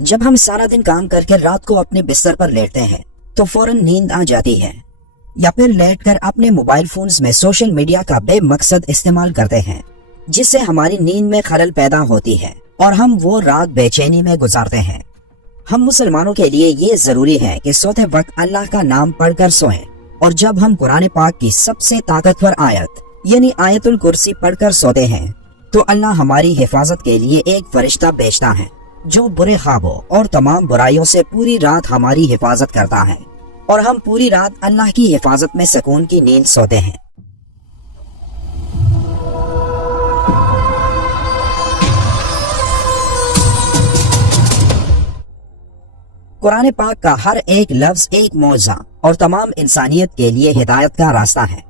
جب ہم سارا دن کام کر کے رات کو اپنے بستر پر لیٹتے ہیں تو فوراً نیند آ جاتی ہے، یا پھر لیٹ کر اپنے موبائل فونز میں سوشل میڈیا کا بے مقصد استعمال کرتے ہیں، جس سے ہماری نیند میں خلل پیدا ہوتی ہے اور ہم وہ رات بے چینی میں گزارتے ہیں۔ ہم مسلمانوں کے لیے یہ ضروری ہے کہ سوتے وقت اللہ کا نام پڑھ کر سوئیں، اور جب ہم قرآن پاک کی سب سے طاقتور آیت یعنی آیت الکرسی پڑھ کر سوتے ہیں تو اللہ ہماری حفاظت کے لیے ایک فرشتہ بھیجتا ہے جو برے خوابوں اور تمام برائیوں سے پوری رات ہماری حفاظت کرتا ہے، اور ہم پوری رات اللہ کی حفاظت میں سکون کی نیند سوتے ہیں۔ قرآن پاک کا ہر ایک لفظ ایک معجزہ اور تمام انسانیت کے لیے ہدایت کا راستہ ہے،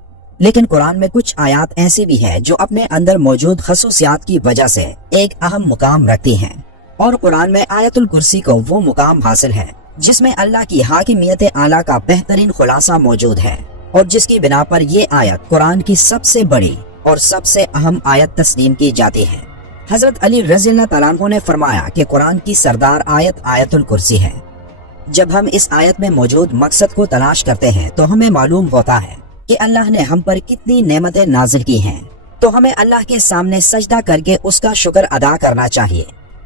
لیکن قرآن میں کچھ آیات ایسی بھی ہیں جو اپنے اندر موجود خصوصیات کی وجہ سے ایک اہم مقام رکھتی ہیں، اور قرآن میں آیت الکرسی کو وہ مقام حاصل ہے جس میں اللہ کی حاکمیت اعلیٰ کا بہترین خلاصہ موجود ہے، اور جس کی بنا پر یہ آیت قرآن کی سب سے بڑی اور سب سے اہم آیت تسلیم کی جاتی ہے۔ حضرت علی رضی اللہ تعالیٰ عنہ نے فرمایا کہ قرآن کی سردار آیت آیت الکرسی ہے۔ جب ہم اس آیت میں موجود مقصد کو تلاش کرتے ہیں تو ہمیں معلوم ہوتا ہے کہ اللہ نے ہم پر کتنی نعمتیں نازل کی ہیں، تو ہمیں اللہ کے سامنے سجدہ کر کے اس کا شکر ادا کرنا چاہیے۔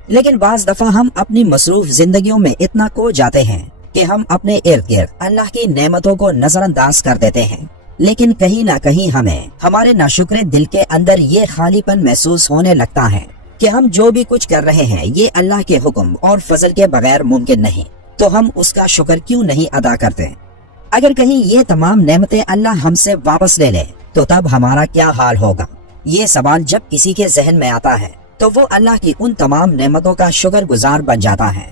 لیکن بعض دفعہ ہم اپنی مصروف زندگیوں میں اتنا کھو جاتے ہیں کہ ہم اپنے ارد گرد اللہ کی نعمتوں کو نظر انداز کر دیتے ہیں، لیکن کہیں نہ کہیں ہمیں ہمارے ناشکر دل کے اندر یہ خالی پن محسوس ہونے لگتا ہے کہ ہم جو بھی کچھ کر رہے ہیں یہ اللہ کے حکم اور فضل کے بغیر ممکن نہیں، تو ہم اس کا شکر کیوں نہیں ادا کرتے؟ اگر کہیں یہ تمام نعمتیں اللہ ہم سے واپس لے لے تو تب ہمارا کیا حال ہوگا؟ یہ سوال جب کسی کے ذہن میں آتا ہے تو وہ اللہ کی ان تمام نعمتوں کا شکر گزار بن جاتا ہے۔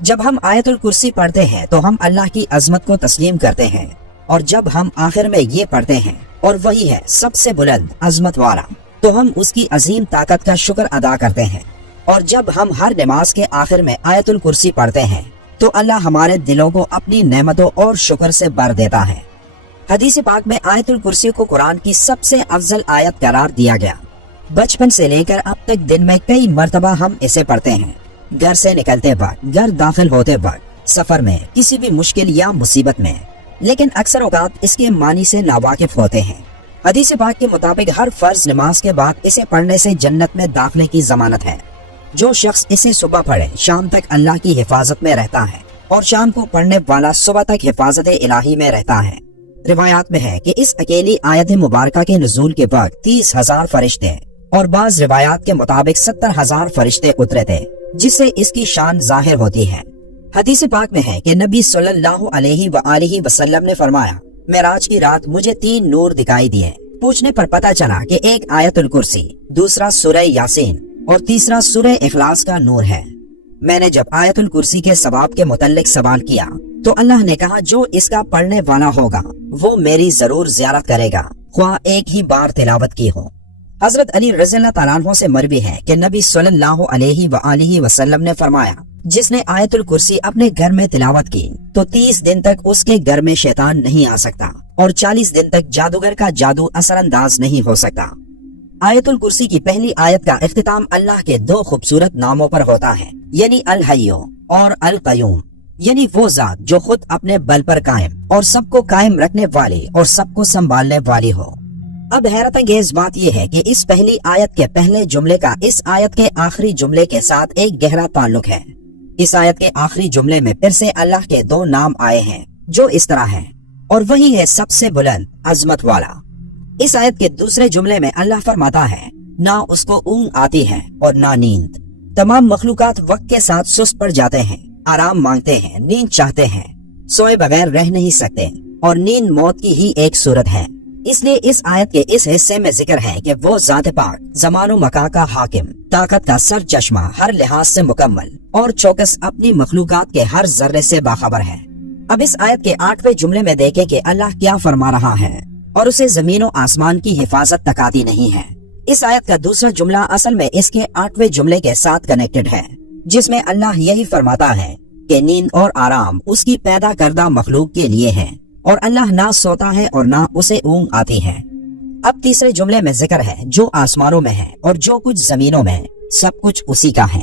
جب ہم آیت الکرسی پڑھتے ہیں تو ہم اللہ کی عظمت کو تسلیم کرتے ہیں، اور جب ہم آخر میں یہ پڑھتے ہیں اور وہی ہے سب سے بلند عظمت والا، تو ہم اس کی عظیم طاقت کا شکر ادا کرتے ہیں۔ اور جب ہم ہر نماز کے آخر میں آیت الکرسی پڑھتے ہیں تو اللہ ہمارے دلوں کو اپنی نعمتوں اور شکر سے بھر دیتا ہے۔ حدیث پاک میں آیت الکرسی کو قرآن کی سب سے افضل آیت قرار دیا گیا۔ بچپن سے لے کر اب تک دن میں کئی مرتبہ ہم اسے پڑھتے ہیں، گھر سے نکلتے وقت، گھر داخل ہوتے وقت، سفر میں، کسی بھی مشکل یا مصیبت میں، لیکن اکثر اوقات اس کے معنی سے ناواقف ہوتے ہیں۔ حدیث پاک کے مطابق ہر فرض نماز کے بعد اسے پڑھنے سے جنت میں داخلے کی ضمانت ہے۔ جو شخص اسے صبح پڑھے شام تک اللہ کی حفاظت میں رہتا ہے، اور شام کو پڑھنے والا صبح تک حفاظت الہی میں رہتا ہے۔ روایات میں ہے کہ اس اکیلی آیت مبارکہ کے نزول کے وقت 30,000 فرشتے اور بعض روایات کے مطابق 70,000 فرشتے اترے تھے، جس سے اس کی شان ظاہر ہوتی ہے۔ حدیث پاک میں ہے کہ نبی صلی اللہ علیہ وآلہ وسلم نے فرمایا، معراج کی رات مجھے 3 نور دکھائی دیے۔ پوچھنے پر پتہ چلا کہ ایک آیت الکرسی، دوسرا سورہ یاسین اور تیسرا سورہ اخلاص کا نور ہے۔ میں نے جب آیت الکرسی کے ثواب کے متعلق سوال کیا تو اللہ نے کہا جو اس کا پڑھنے والا ہوگا وہ میری ضرور زیارت کرے گا، خواہ ایک ہی بار تلاوت کی ہو۔ حضرت علی رضی اللہ تعالیٰ عنہ سے مروی ہے کہ نبی صلی اللہ علیہ وآلہ وسلم نے فرمایا، جس نے آیت الکرسی اپنے گھر میں تلاوت کی تو 30 دن تک اس کے گھر میں شیطان نہیں آ سکتا، اور 40 دن تک جادوگر کا جادو اثر انداز نہیں ہو سکتا۔ آیت الکرسی کی پہلی آیت کا اختتام اللہ کے 2 خوبصورت ناموں پر ہوتا ہے، یعنی الحی اور القیوم، یعنی وہ ذات جو خود اپنے بل پر قائم اور سب کو قائم رکھنے والی اور سب کو سنبھالنے والی ہو۔ اب حیرت انگیز بات یہ ہے کہ اس پہلی آیت کے پہلے جملے کا اس آیت کے آخری جملے کے ساتھ ایک گہرا تعلق ہے۔ اس آیت کے آخری جملے میں پھر سے اللہ کے 2 نام آئے ہیں جو اس طرح ہیں، اور وہی ہے سب سے بلند عظمت والا۔ اس آیت کے دوسرے جملے میں اللہ فرماتا ہے، نہ اس کو اونگ آتی ہے اور نہ نیند۔ تمام مخلوقات وقت کے ساتھ سست پڑ جاتے ہیں، آرام مانگتے ہیں، نیند چاہتے ہیں، سوئے بغیر رہ نہیں سکتے، اور نیند موت کی ہی ایک صورت ہے۔ اس لیے اس آیت کے اس حصے میں ذکر ہے کہ وہ ذات پاک، زمان و مکان کا حاکم، طاقت کا سر چشمہ، ہر لحاظ سے مکمل اور چوکس، اپنی مخلوقات کے ہر ذرے سے باخبر ہے۔ اب اس آیت کے 8ویں جملے میں دیکھیں کہ اللہ کیا فرما رہا ہے، اور اسے زمین و آسمان کی حفاظت تک آتی نہیں ہے۔ اس آیت کا دوسرا جملہ اصل میں اس کے 8ویں جملے کے ساتھ کنیکٹڈ ہے، جس میں اللہ یہی فرماتا ہے کہ نیند اور آرام اس کی پیدا کردہ مخلوق کے لیے ہے، اور اللہ نہ سوتا ہے اور نہ اسے اونگ آتی ہے۔ اب تیسرے جملے میں ذکر ہے جو آسمانوں میں ہے اور جو کچھ زمینوں میں، سب کچھ اسی کا ہے۔